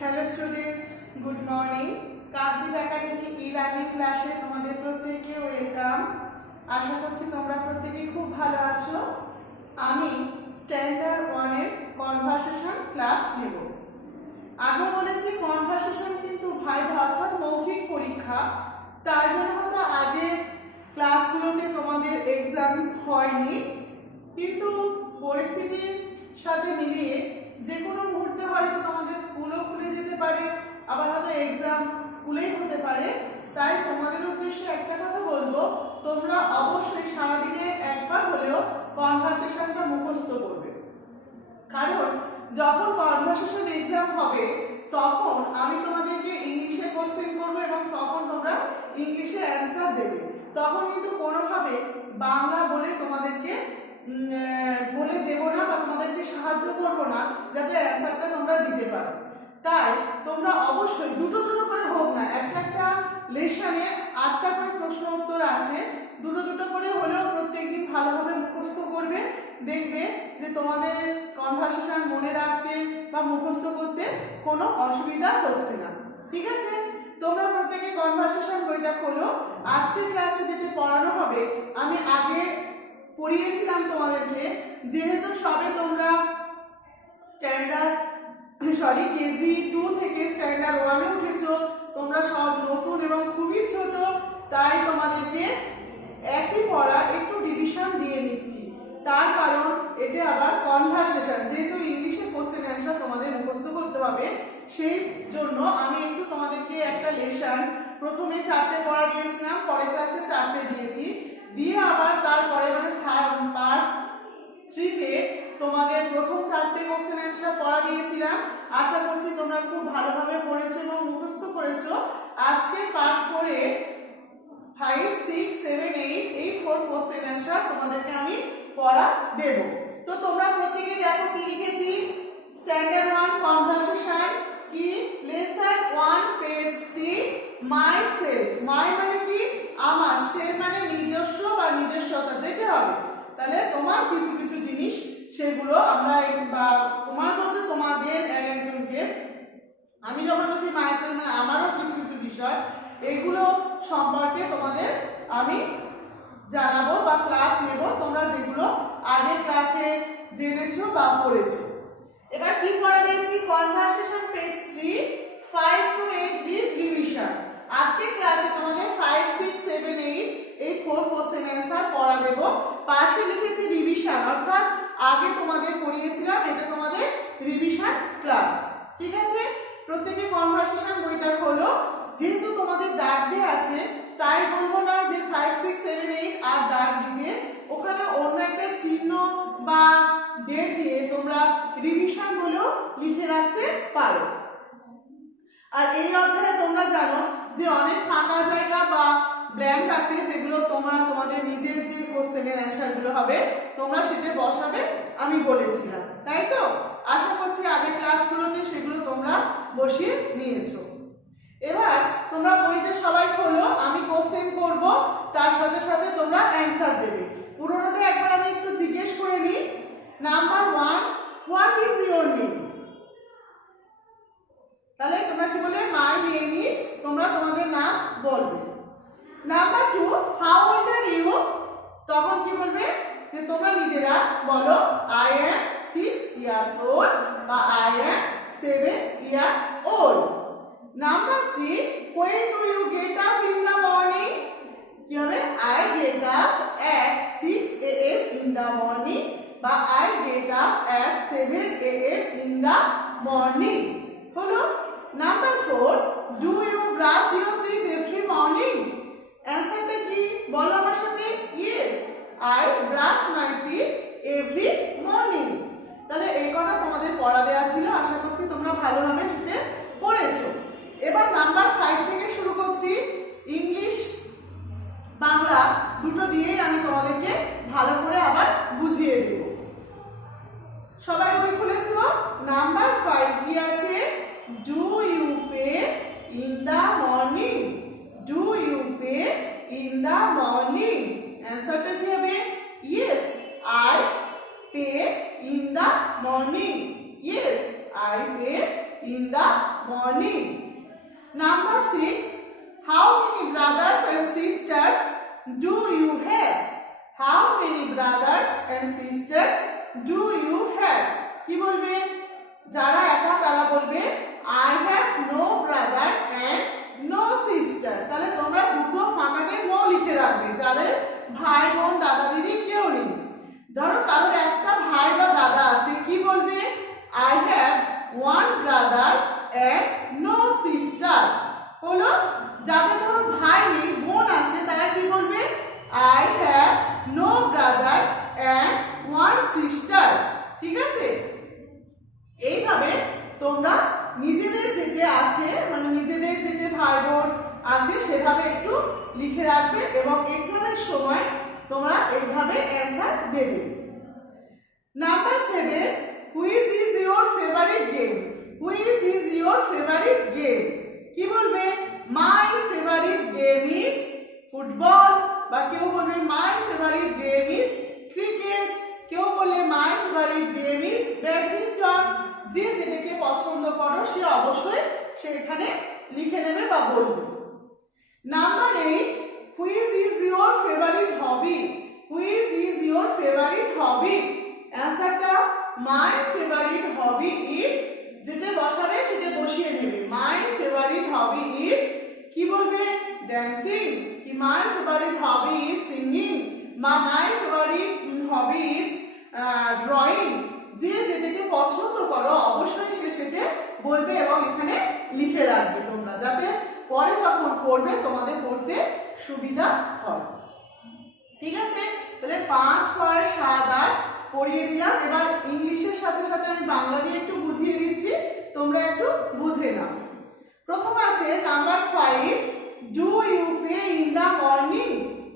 Hello students, good morning. Kakdwip academy e-learning ক্লাসে তোমাদের প্রত্যেককে ওয়েলকাম। আশা করছি তোমরা প্রত্যেকে খুব ভালো আছো। আমি স্ট্যান্ডার্ড 1 এর কনভারসেশন ক্লাস নেব। আগে বলেছি কনভারসেশন কিন্তু ভাইভা অর্থাৎ মৌখিক পরীক্ষা, তার জন্য হয়তো আগের ক্লাসগুলোতে তোমাদের এক্সাম হয়নি, কিন্তু পরিস্থিতির সাথে মিলিয়ে যে কোনো মুহূর্তে হয়তো তোমাদের স্কুলও খুলে যেতে পারে, আবার হয়তো এক্সাম স্কুলেই হতে পারে। তাই তোমাদের উদ্দেশ্যে একটা কথা বলবো, তোমরা অবশ্যই সারাদিনে একবার হলেও কনভারসেশনটা মুখস্থ করবে। কারণ যখন কনভারসেশন এক্সাম হবে তখন আমি তোমাদেরকে ইংলিশে কোশ্চেন করবো এবং তখন তোমরা ইংলিশে অ্যান্সার দেবে। তখন কিন্তু কোনোভাবে বাংলা বলে তোমাদেরকে বলে দেব না বা তোমাদেরকে সাহায্য করব না যাতে অ্যান্সারটা তোমরা দিতে পারো। তাই তোমরা অবশ্যই দুটো দুটো করে হোক না, একটা লেসনে 8টা করে প্রশ্ন উত্তর আছে, দুটো দুটো করে হলেও প্রত্যেকদিন ভালোভাবে মুখস্থ করবে। দেখবে যে তোমাদের কনভারসেশন মনে রাখতে বা মুখস্থ করতে কোনো অসুবিধা হচ্ছে না। ঠিক আছে, তোমরা প্রত্যেকে কনভারসেশন বইটা খোলো। আজকে ক্লাসে যেটা পড়ানো হবে আমি আগে পড়িয়েছিলাম তোমাদেরকে। যেহেতু সবে তোমরা কেজি 2 থেকে স্ট্যান্ডার্ড 1 এ উঠেছো, তোমরা সব নতুন এবং খুবই ছোট, তাই তোমাদেরকে একই পড়া একটু ডিভিশন দিয়ে নিচ্ছি। তার কারণ এটা আবার কনভারসেশন, যেহেতু ইংলিশে কোশ্চেন অ্যান্সার তোমাদের মুখস্থ করতে হবে, সেই জন্য আমি একটু তোমাদেরকে একটা লেসন প্রথমে 4টে পড়া দিয়েছিলাম, পরের ক্লাসে 4টে দিয়েছি, দিয়ে আবার তারপরে মানে পার্ট 3 তে তোমাদের প্রথম 4টে কোশ্চেন অ্যান্সার পড়া দিয়েছিলাম। আশা করছি তোমরা খুব ভালোভাবে পড়েছো এবং মুখস্থ করেছো। আজকে পার্ট 4 এ 5, 6, 7, 8 এই 4 কোশ্চেন অ্যান্সার তোমাদেরকে আমি পড়া দেব। তো তোমরা প্রত্যেকে দেখো কি লিখেছি। স্ট্যান্ডার্ড 1 কনভারসেশন কি, লেসন 1 পেজ 3, মাই সেলফ। মাই মানে কি আমার, সেলফ মানে নিজস্ব বা নিজস্বতা যেটা হবে। তাহলে তোমার কিছু কিছু জিনিস সেগুলো আমরা বা তোমার বলতে তোমাদের একজনকে, আমি যখন বলছি মাই সেলফ মানে আমারও কিছু কিছু বিষয়, এগুলো সম্পর্কে তোমাদের আমি জানাবো বা ক্লাস নেব, তোমরা যেগুলো আগের ক্লাসে জেনেছো বা পড়েছো। এবার কি করা দিয়েছি, কনভারসেশন পেজ 3, 5 to 8 রিভিশন। আজকে ক্লাসে তোমাদের 5, 6, 7, 8 এই 4 কোশ্চেন অ্যান্সার পড়া দেব। পাশে লিখেছি রিভিশন, অর্থাৎ আগে তোমাদের পড়িয়েছিলাম, এটা তোমাদের রিভিশন ক্লাস। ঠিক আছে, প্রত্যেকে কনভারসেশন বইটা খোলো। যেহেতু তোমাদের দাগ দেওয়া আছে তাই বলবো না যে 5, 6, 7, 8 আর দাগ দিবে, ওখানে অন্য একটা চিহ্ন বা ডেট দিয়ে তোমরা রিভিশন বলেও লিখে রাখতে পারো। আর এই অধ্যায়ে তোমরা জানো যে অনেক ফাঁকা জায়গা বা ব্ল্যাঙ্ক আছে, যেগুলো তোমরা তোমাদের নিজের যে কোশ্চেনের অ্যান্সারগুলো হবে তোমরা সেটা বসাবে, আমি বলেছিলাম। তাই তো আশা করছি আগের ক্লাসগুলোতে সেগুলো তোমরা বসিয়ে নিয়েছো। এবার তোমরা বইটা সবাই খোলো, আমি কোশ্চেন করব, তার সাথে সাথে তোমরা অ্যান্সার দেবে। পুরোনোটা একবার আমি একটু জিজ্ঞেস করে নিই। Number 1, what is your name? তাহলে তোমরা কি বলবে, মাই নেম ইজ, তোমরা তোমাদের নাম বলবে। Number 2, how old are you? তখন কি বলবে, যে তোমরা নিজেরা বলো আই অ্যাম 6 ইয়ার্স ওল্ড বা I am 7 years old. Number 3, when do you get up in the morning? কি হবে, I get up at 6 AM in the morning বা I get up at 7 AM in the morning হলো। Number 4, do you brush your teeth every morning? অ্যানসারটা কি বলো আমার সাথে, yes, I brush my teeth every morning। তাহলে এই কথা তোমাদের পড়া দেওয়া ছিল, আশা করছি তোমরা ভালোভাবে সেটা পড়েছো। এবার নাম্বার 5 থেকে শুরু করছি। ইংলিশ বাংলা দুটো দিয়েই আমি তোমাদেরকে ভালো করে আবার বুঝিয়ে দেব। সবাই বই খুলেছো? নাম্বার 5 কি আছে, do you pay in the morning? Do you pay in the morning? অ্যান্সারটা কি হবে, yes, I pay in the morning. Yes, I pay in the morning. Number 6. How many brothers and sisters do you have? How many brothers and sisters do you have? কি বলবে? যারা একা তারা বলবে I have no brother and no sister. তাহলে তোমরা দুটো ফাঁকাতে no লিখে রাখবে যাদের ভাই বোন দাদা দিদি কেউ নেই। ধরো কারোর একটা ভাই বা দাদা আছে, কি বলবে? I have one brother and no sister. হলো যাদের ধরো ভাই নেই বোন আছে তারা কি বলবে? I have no brother and one sister. ঠিক আছে? এইভাবে তোমরা নিজেদের যেটা আছে মানে নিজেদের যেটা ভাই বোন আছে সেভাবে একটু লিখে রাখবে এবং এক্সামের সময় তোমরা এইভাবে অ্যান্সার দেবে। Number 7. Which is your favorite game? Which is your favorite game? কি বলবে? My favorite game is football, বা কেউ বলবে my favorite game is cricket, কেউ বললে my favorite game is badminton. যে যেটাকে পছন্দ করো সে অবশ্যই সেখানে লিখে নেবে বা বলবে। Number 8. Which is your favorite hobby? Which is your favorite hobby? অ্যানসারটা my favorite hobby is, যেটা বসাবে সেটা বসিয়ে নেবে। my favorite hobby is কি বলবে? dancing, কি my favorite hobby is singing, my favorite hobby is drawing. যে যেটাকে পছন্দ করো অবশ্যই সে সেটা বলবে এবং এখানে লিখে রাখবে তোমরা, যাতে পরে যখন পড়বে তোমাদের পড়তে সুবিধা হয়। ঠিক আছে? তাহলে 5, 6, 7, 8 পড়িয়ে দিলাম। এবার ইংলিশের সাথে সাথে আমি বাংলা দিয়ে একটু বুঝিয়ে দিচ্ছি, তোমরা একটু বুঝে নাও। প্রথম আছে number 5. Do you pray in the morning?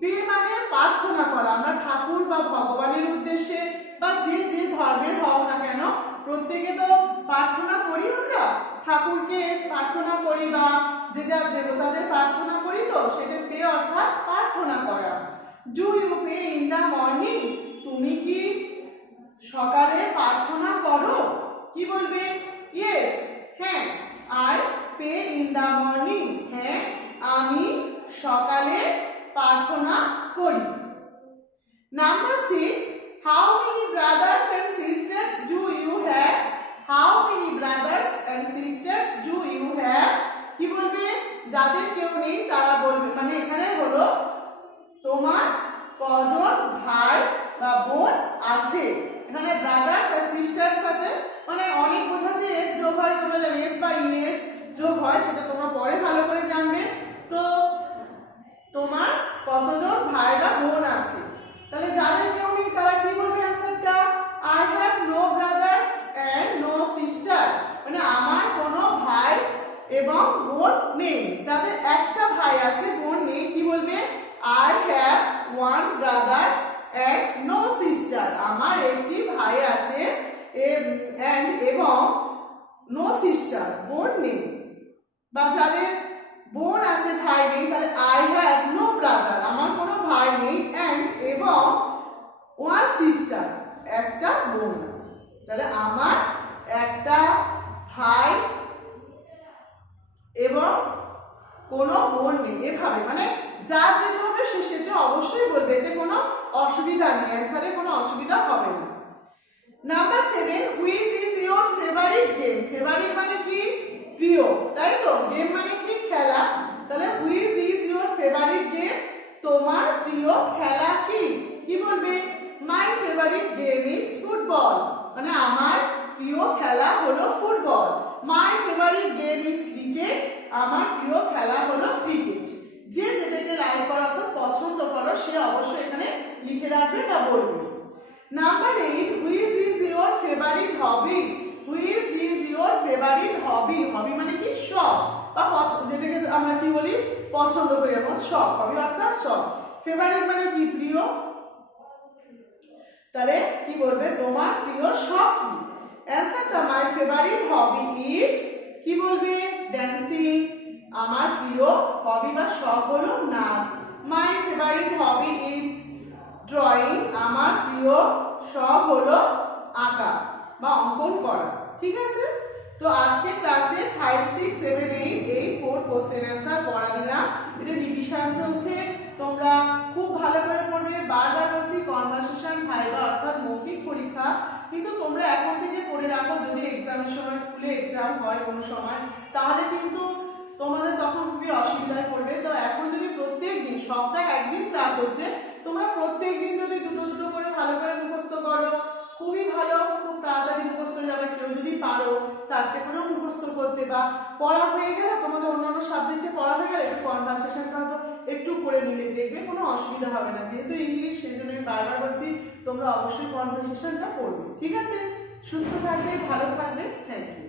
Pray মানে প্রার্থনা করা। আমরা ঠাকুর বা ভগবানের উদ্দেশ্যে বা যে যে ধর্মের হও না কেন প্রত্যেকে তো প্রার্থনা করি, আমরা ঠাকুরকে প্রার্থনা করি বা যে যা দেবতাদের প্রার্থনা করি, তো সেটা প্রে অর্থাৎ প্রার্থনা করা। Do you pray in the morning? তুমি কি সকালে প্রার্থনা করো? কি বলবে? ইয়েস, হ্যাঁ, I pray in the morning. হ্যাঁ, আমি সকালে প্রার্থনা করি। Number 6. How many brothers and sisters do you have? How many brothers and sisters do you have? কি বলবে? যাদের কেউ নেই তারা বলবে, মানে এখানে হলো তোমার কজন ভাই বা বোন আছে। এখানে ব্রাদার্স আর সিস্টার্স আছে, মানে অনেক বোঝাতে এস যোগ হয়, তোমরা জানো এস বা ইএস যোগ হয়, সেটা তোমরা পরে ভালো করে জানবে। তো তোমার কতজন ভাই বা বোন আছে? তাহলে যাদের কেউ নেই তারা কি বলবে? অ্যানসারটা I have no brothers and no sister, মানে আমার কোনো ভাই এবং বোন নেই। যাদের একটা ভাই আছে বোন নেই কি বলবে? I have one brother and no sister, আমার একটি ভাই আছে এবং no sister, বোন নেই। বা যাদের বোন আছে ভাই নেই তাহলে I have no brother, আমার কোনো ভাই নেই, and এবং one sister, একটা বোন আছে। তাহলে আমার একটা ভাই এবং কোনো বোন নেই, এভাবে মানে যার যেটা হবে সে সেটা অবশ্যই বলবে, এতে কোনো অসুবিধা নেই, অ্যান্সারে কোনো অসুবিধা হবে না। Number 7. Which is your favourite game? Favourite মানে কি? প্রিয়, তাই তো? গেম মানে কি? খেলা। তাহলে which is your favourite game? তোমার প্রিয় খেলা কি? কি বলবে? My favourite game is football, মানে আমার প্রিয় খেলা হলো football. My favourite game is cricket, আমার প্রিয় খেলা হলো ক্রিকেট। যে যেটাকে লাইক করো অর্থাৎ পছন্দ করো সে অবশ্যই এখানে লিখে রাখবে বা বলবে। Number 8. Which is your favourite hobby? Which is your favourite hobby? Hobby মানে কি? শখ বা যেটাকে আমরা কি বলি পছন্দ করি, আমার শখ। হবি অর্থাৎ শখ। ফেভারিট মানে কি? প্রিয়। তাহলে কি বলবে? তোমার প্রিয় শখ কি? অ্যানসারটা মাই ফেভারিট হবি ইজ কি বলবে? ড্যান্সিং, আমার প্রিয় হবি বা শখ হলো নাচ। My favourite hobby is drawing, আমার প্রিয় শখ হলো আঁকা বা অঙ্কন করা। ঠিক আছে? তো আজকে ক্লাসে 5, 6, 7, 8 এই 4 কোশ্চেন অ্যান্সার পড়া দিলাম। এটা রিভিশন চলছে, তোমরা খুব ভালো করে পড়বে। বারবার বলছি কনভারসেশন ভাইভা অর্থাৎ মৌখিক পরীক্ষা, কিন্তু তোমরা এখন থেকে পড়ে রাখো, যদি এক্সামের সময় স্কুলে এক্সাম হয় কোনো সময়, তাহলে কিন্তু তোমাদের তখন খুবই অসুবিধায় পড়বে। তো এখন যদি প্রত্যেক দিন, সপ্তাহে একদিন ক্লাস হচ্ছে, তোমরা প্রত্যেক দিন যদি দুটো দুটো করে ভালো করে মুখস্থ করো, খুবই ভালো, খুব তাড়াতাড়ি মুখস্থ হয়ে যাবে। কেউ যদি পারো 4টে করে মুখস্থ করতে, বা পড়া হয়ে গেলে তোমাদের অন্যান্য সাবজেক্টে পড়া হয়ে গেলে একটু কনভারসেশনটা তো একটু করে নিলে দেখবে কোনো অসুবিধা হবে না। যেহেতু ইংলিশ, সেই জন্য আমি বারবার বলছি তোমরা অবশ্যই কনভারসেশনটা পড়বে। ঠিক আছে, সুস্থ থাকবে, ভালো থাকবে। Thank you.